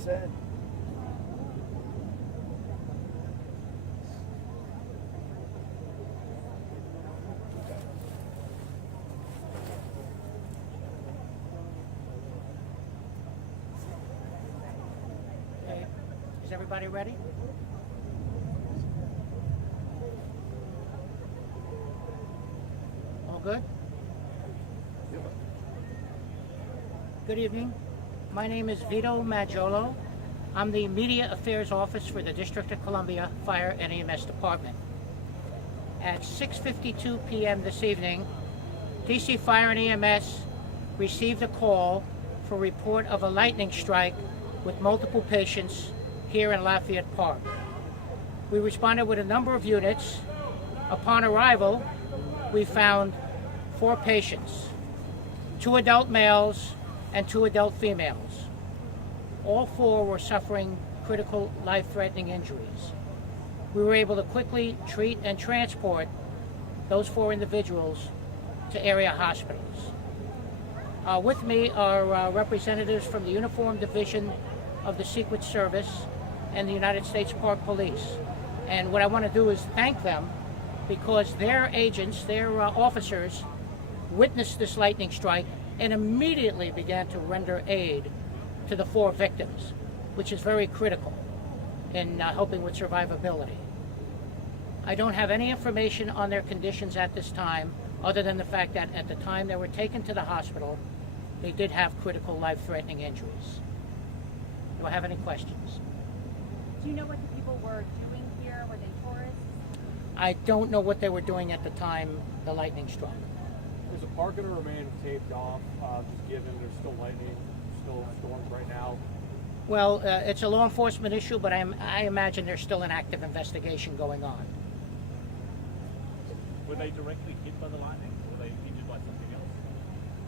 said. Okay. Is everybody ready? All good? Good evening. My name is Vito Maggiolo. I'm the Media Affairs Office for the District of Columbia Fire and EMS Department. At 6:52 p.m. this evening, DC Fire and EMS received a call for report of a lightning strike with multiple patients here in Lafayette Park. We responded with a number of units. Upon arrival, we found 4 patients, 2 adult males and 2 adult females. All 4 were suffering critical life-threatening injuries. We were able to quickly treat and transport those 4 individuals to area hospitals. With me are representatives from the Uniform Division of the Secret Service and the United States Park Police. And what I want to do is thank them because their agents, their officers, witnessed this lightning strike and immediately began to render aid to the 4 victims, which is very critical in helping with survivability. I don't have any information on their conditions at this time, other than the fact that at the time they were taken to the hospital, they did have critical life-threatening injuries. Do I have any questions? Do you know what the people were doing here? Were they tourists? I don't know what they were doing at the time the lightning struck. Is the park going to remain taped off, just given there's still lightning, still storms right now? Well, it's a law enforcement issue, but I imagine there's still an active investigation going on. Were they directly hit by the lightning, or were they injured by something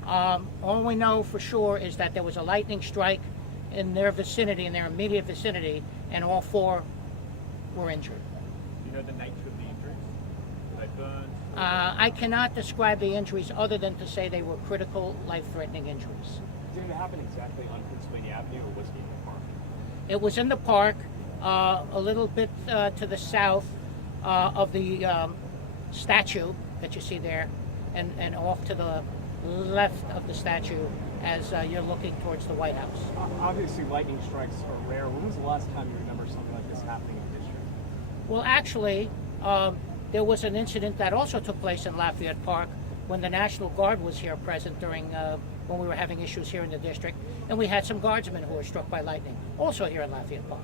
else? All we know for sure is that there was a lightning strike in their vicinity, in their immediate vicinity, and all 4 were injured. Do you know the nature of the injuries? Were they burned? I cannot describe the injuries other than to say they were critical, life-threatening injuries. Did it happen exactly on Pennsylvania Avenue, or was it in the park? It was in the park, a little bit to the south of the statue that you see there, and off to the left of the statue as you're looking towards the White House. Obviously, lightning strikes are rare. When was the last time you remember something like this happening in the district? Well, actually, there was an incident that also took place in Lafayette Park when the National Guard was here present during when we were having issues here in the district, and we had some guardsmen who were struck by lightning, also here in Lafayette Park.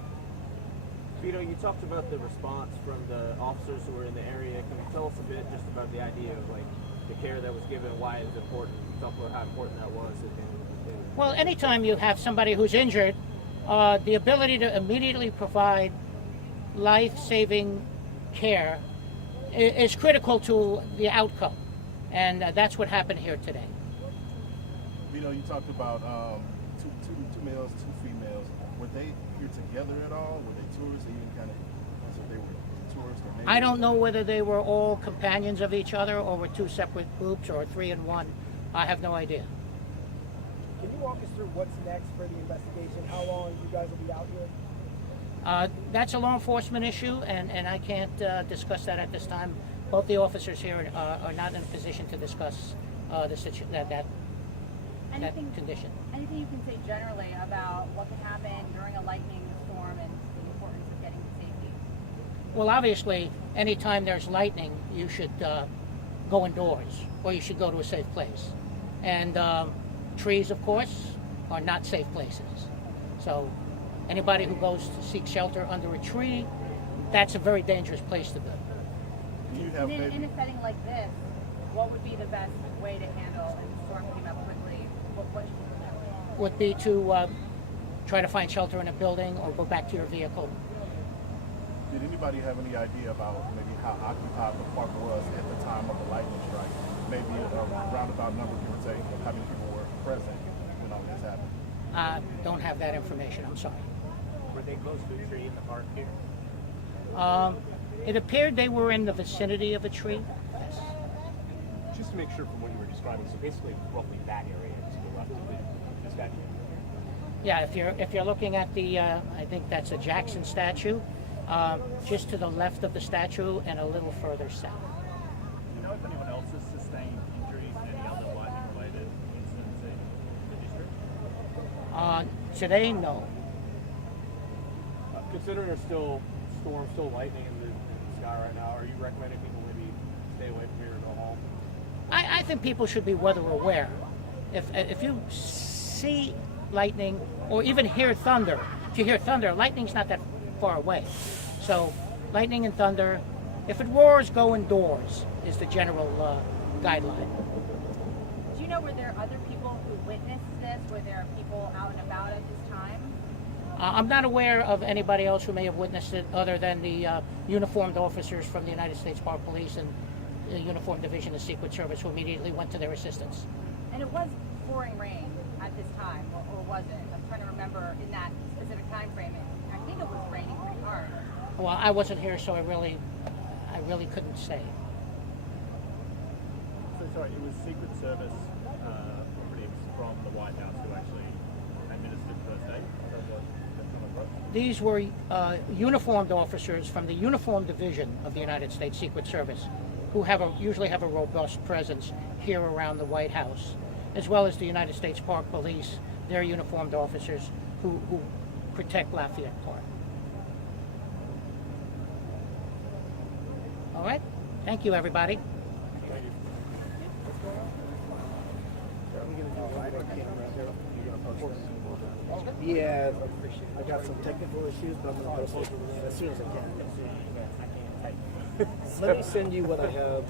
Vito, you talked about the response from the officers who were in the area. Can you tell us a bit just about the idea of like the care that was given, why it was important? Talk about how important that was. Well, anytime you have somebody who's injured, the ability to immediately provide life-saving care is critical to the outcome, and that's what happened here today. You talked about two males, 2 females. Were they here together at all? Were they tourists? Or even kind of, so they were tourists or maybe? I don't know whether they were all companions of each other or were 2 separate groups or 3 in 1. I have no idea. Can you walk us through what's next for the investigation? How long you guys will be out here? That's a law enforcement issue, and I can't discuss that at this time. Both the officers here are not in a position to discuss that condition. Anything you can say generally about what can happen during a lightning storm and the importance of getting to safety? Well, obviously, anytime there's lightning, you should go indoors, or you should go to a safe place. And trees, of course, are not safe places. So anybody who goes to seek shelter under a tree, that's a very dangerous place to be. In a setting like this, what would be the best way to handle if the storm came up quickly? What should you do? Would be to try to find shelter in a building or go back to your vehicle. Did anybody have any idea about maybe how occupied the park was at the time of the lightning strike? Maybe a roundabout number, give or take, of how many people were present when all this happened? Don't have that information, I'm sorry. Were they close to a tree in the park here? It appeared they were in the vicinity of a tree. Yes. Just to make sure from what you were describing, so basically roughly that area to the left of the statue. Yeah, if you're looking at the, I think that's a Jackson statue, just to the left of the statue and a little further south. Do you know if anyone else has sustained injuries in any other lightning-related incidents in the district? Today, no. Considering there's still storms, still lightning in the sky right now, are you recommending people maybe stay away from here or go home? I think people should be weather aware. If you see lightning or even hear thunder, if you hear thunder, lightning's not that far away. So lightning and thunder, if it roars, go indoors is the general guideline. Do you know, were there other people who witnessed this? Were there people out and about at this time? I'm not aware of anybody else who may have witnessed it other than the uniformed officers from the United States Park Police and the Uniformed Division of Secret Service who immediately went to their assistance. And it was pouring rain at this time, or was it? I'm trying to remember in that specific time frame. I think it was raining pretty hard. Well, I wasn't here, so I really couldn't say. So sorry, it was Secret Service operatives from the White House who actually administered first aid? Is that what that's come across? These were uniformed officers from the Uniformed Division of the United States Secret Service who usually have a robust presence here around the White House, as well as the United States Park Police, their uniformed officers who protect Lafayette Park. All right. Thank you, everybody. Yeah, I got some technical issues, but I'm going to post it as soon as I can. Let me send you what I have.